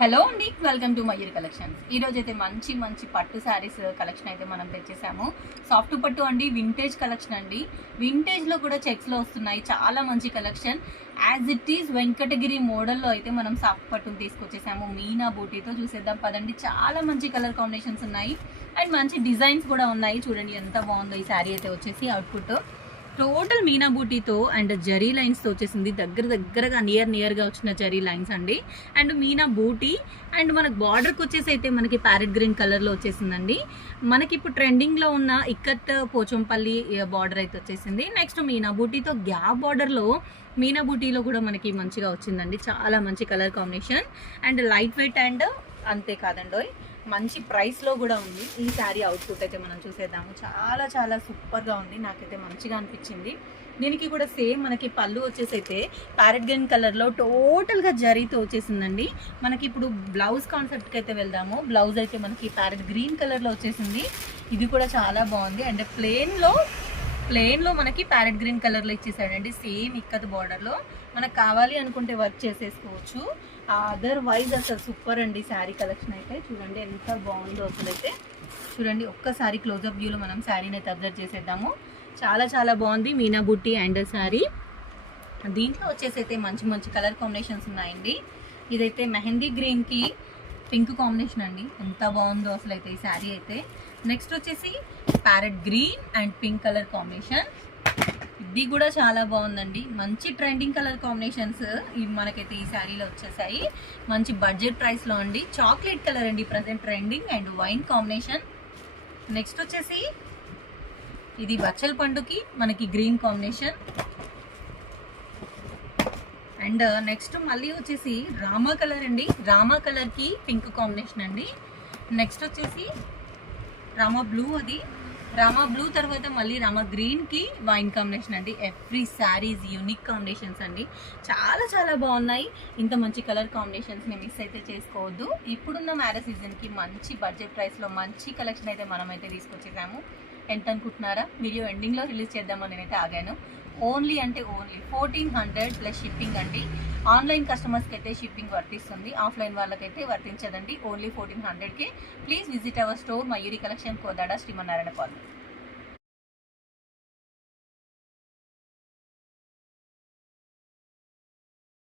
Hello అండి, welcome to Mayuri collections. ఈ రోజు అయితే మంచి మంచి పట్టు శారీస్ కలెక్షన్ అయితే మనం తెచ్చేసాము. సాఫ్ట్ పట్టు అండి, వింటేజ్ కలెక్షన్ అండి. వింటేజ్ లో కూడా చెక్స్ లో వస్తున్నాయి, చాలా మంచి collection. As it is Venkatagiri మోడల్లో అయితే మనం సాఫ్ట్ పట్టును తీసుకొచ్చేసాము. మీనా బూటీతో చూసేద్దాం పదండి. చాలా మంచి కలర్ కాంబినేషన్స్ ఉన్నాయి అండ్ మంచి డిజైన్స్ కూడా ఉన్నాయి. చూడండి ఎంత బాగుందో ఈ శారీ అయితే వచ్చేసి అవుట్పుట్ టోటల్ మీనా బూటీతో అండ్ జరీ లైన్స్తో వచ్చేసింది. దగ్గరగా నియర్గా వచ్చిన జరీ లైన్స్ అండి. అండ్ మీనా బూటీ అండ్ మనకు బార్డర్కి వచ్చేసి అయితే మనకి ప్యారెట్ గ్రీన్ కలర్లో వచ్చేసిందండి. మనకి ఇప్పుడు ట్రెండింగ్లో ఉన్న ఇక్కత్ పోచంపల్లి బార్డర్ అయితే వచ్చేసింది. నెక్స్ట్ మీనా బూటీతో గ్యాప్ బార్డర్లో మీనా బూటీలో కూడా మనకి మంచిగా వచ్చిందండి. చాలా మంచి colour combination and light weight and అంతేకాదండి మంచి ప్రైస్లో కూడా ఉంది. ఈ శారీ అవుట్పుట్ అయితే మనం చూసేద్దాము. చాలా చాలా సూపర్గా ఉంది, నాకైతే మంచిగా అనిపించింది. దీనికి కూడా సేమ్ మనకి పళ్ళు వచ్చేసి అయితే ప్యారెట్ గ్రీన్ కలర్లో టోటల్గా జరీతో వచ్చేసిందండి. మనకి ఇప్పుడు బ్లౌజ్ కాన్సెప్ట్కి అయితే వెళ్దాము. బ్లౌజ్ అయితే మనకి ప్యారెట్ గ్రీన్ కలర్లో వచ్చేసింది. ఇది కూడా చాలా బాగుంది. అండ్ ప్లెయిన్లో మనకి ప్యారెట్ గ్రీన్ కలర్లో ఇచ్చేసాడండి. సేమ్ ఇక్కత్ బార్డర్లో మనకు కావాలి అనుకుంటే వర్క్ చేసేసుకోవచ్చు. అదర్వైజ్ అసలు సూపర్ అండి శారీ కలెక్షన్ అయితే. చూడండి ఎంత బాగుందో అసలు అయితే. చూడండి ఒక్కసారి క్లోజప్ వ్యూలో మనం శారీని అయితే అబ్జర్వ్ చేసేద్దాము. చాలా చాలా బాగుంది మీనా బుట్టి అండ్ శారీ. దీంట్లో వచ్చేసి అయితే మంచి మంచి కలర్ కాంబినేషన్స్ ఉన్నాయండి. ఇదైతే మెహందీ గ్రీన్కి పింక్ కాంబినేషన్ అండి. ఎంత బాగుందో అసలు అయితే ఈ శారీ అయితే. నెక్స్ట్ వచ్చేసి parrot green and pink colour combination. ఇది కూడా చాలా బాగుందండి. మంచి ట్రెండింగ్ కలర్ కాంబినేషన్స్ ఇవి మనకైతే ఈ శారీలో వచ్చేసాయి. మంచి బడ్జెట్ ప్రైస్లో అండి. చాక్లెట్ కలర్ అండి present trending and wine combination. Next వచ్చేసి ఇది బచ్చల పండుకి మనకి గ్రీన్ కాంబినేషన్. అండ్ నెక్స్ట్ మళ్ళీ వచ్చేసి రామా కలర్ అండి. రామా కలర్కి పింక్ కాంబినేషన్ అండి. నెక్స్ట్ వచ్చేసి రామా బ్లూ, అది రామా బ్లూ తర్వాత మళ్ళీ రామా గ్రీన్కి వైన్ కాంబినేషన్ అండి. ఎవ్రీ శారీస్ యూనిక్ కాంబినేషన్స్ అండి. చాలా చాలా బాగున్నాయి. ఇంత మంచి కలర్ కాంబినేషన్స్ని మిస్ అయితే చేసుకోవద్దు. ఇప్పుడున్న మ్యారేజ్ సీజన్కి మంచి బడ్జెట్ ప్రైస్లో మంచి కలెక్షన్ అయితే మనమైతే తీసుకొచ్చేసాము. ఎంత అనుకుంటున్నారా? వీడియో ఎండింగ్లో రిలీజ్ చేద్దామని నేనైతే ఆగాను. ఓన్లీ 1400 ప్లస్ షిప్పింగ్ అండి. ఆన్లైన్ కస్టమర్స్కి అయితే షిప్పింగ్ వర్తిస్తుంది, ఆఫ్లైన్ వాళ్ళకైతే వర్తించదండి. ఓన్లీ 1400కే. Please visit our store Mayuri collection, Kodad, Srimannarayana colony.